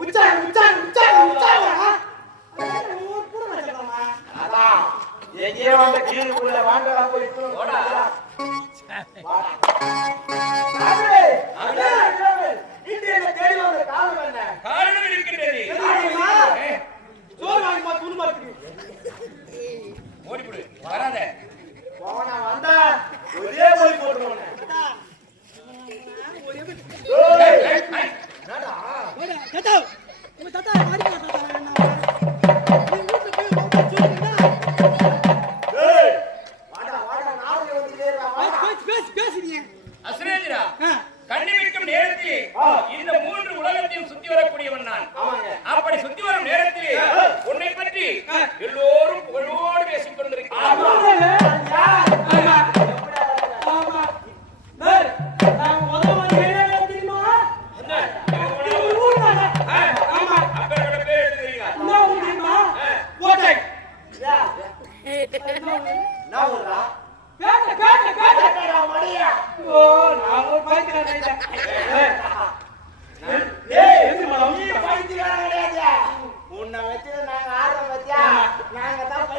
உச்சாரம் உச்சாரம் உச்சாரம் உச்சாரம் கூட வச்சிருக்கோமா? அதான். எங்கேயே வந்த கீழுக்குள்ள வாண்டா போய் போடா. காரணம் இருக்கின்றது. சோறு வாங்கி வராத. அசுரேந்திரா கண்ணிமிக்கும் நேரத்தில் இந்த மூன்று உலகத்தையும் சுத்தி வரக்கூடியவன் நான். அப்படி சுத்தி வரும் நேரத்தில் உன்னை பற்றி எல்லோரும் புகழோடு பேசிக் கொண்டிருக்கிறார்கள்.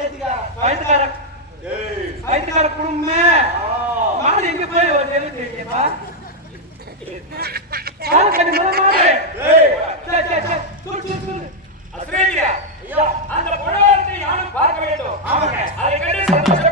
வயசுக்கார வயசுக்கார எங்க போய் ஒரு தெரு தெரியுமா? மாடு யாரும் பார்க்க வேண்டும். ஆமாங்க. அதை கண்டு சந்தோஷம்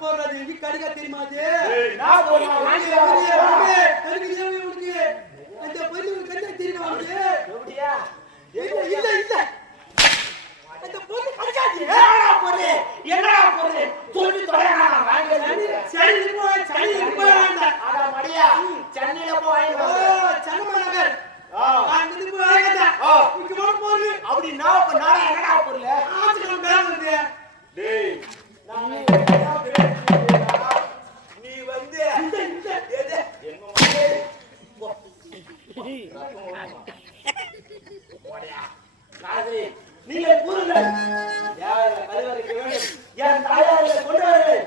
போறது எங்க கடிகா தெரியுமா நான் போறேன் கடிகா உனக்கு? அந்த தெரியுமா அது எப்படியா? இல்ல இல்ல இல்ல. அந்த என்னடா பொண்ணு? என்னடா சரி போ சரி போ அட மடியா. சென்னையில போய் சென்னை நகர். ஆ. அந்த போய் முக்கியமான அப்படி நான் நாடா என்னடா நீங்கள் கூறுங்கள். யாரை கருவறைக்கு வேண்டும் என் தாயாரை கொண்டு வரவேன்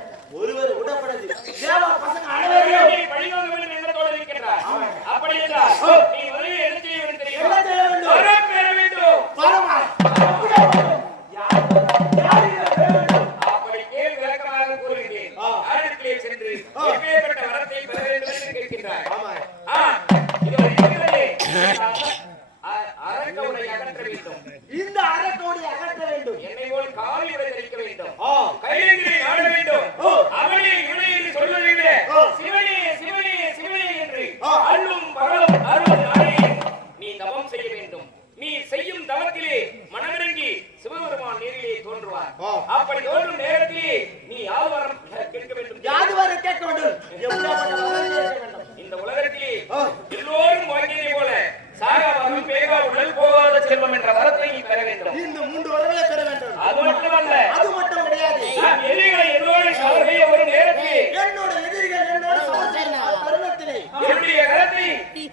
என்ற வரத்தை நீ பெற வேண்டும். இந்த மூன்று வரங்களை பெற வேண்டும். அது மட்டுமல்ல அது மட்டும் கிடையாது. நான் எதிரிகளை என்னோடு சவர்களை ஒரு நேரத்தில் என்னோட எதிரிகள் என்னோட சவர்களை தருணத்திலே. என்னுடைய கரத்தை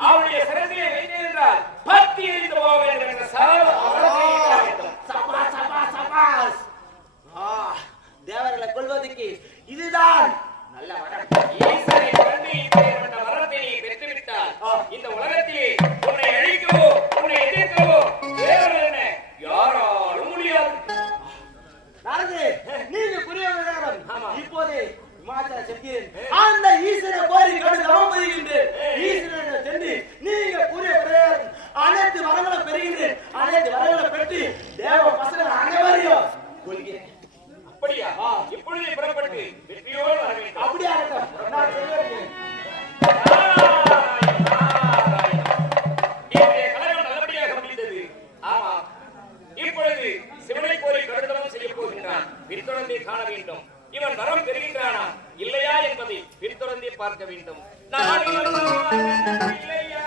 அவருடைய சிரத்திலே வைத்திருந்தால் பத்தி எரிந்து போக வேண்டும் என்ற சாவு தேவர்களை கொள்வதற்கு இதுதான் நல்ல வரம். ஈஸ்வரை குழந்தை பெயர் என்ற வரத்தை பெற்றுவிட்டால் இந்த உலகத்திலே அந்த ஈஸ்வர கோரிக்கை கண்டு தவம் புரிகின்றேன் சென்று நீங்க கூறிய அனைத்து வரங்களும் பெறுகின்றேன். அனைத்து வரங்களும் பெற்று தேவ பசங்கள் அனைவரையும் கொள்கிறேன். அப்படியா? இப்பொழுதே புறப்பட்டு வெற்றியோடு அப்படியா நான் சொல்லுவேன் இப்பொழுது சிவனை கோரி கருடலம் செய்ய போகின்றான். பின்தொடர்ந்து காண வேண்டும். இவன் வரம் பெறுகின்றானா? இல்லையா என்பதை பின்தொடர்ந்தே பார்க்க வேண்டும். இல்லையா?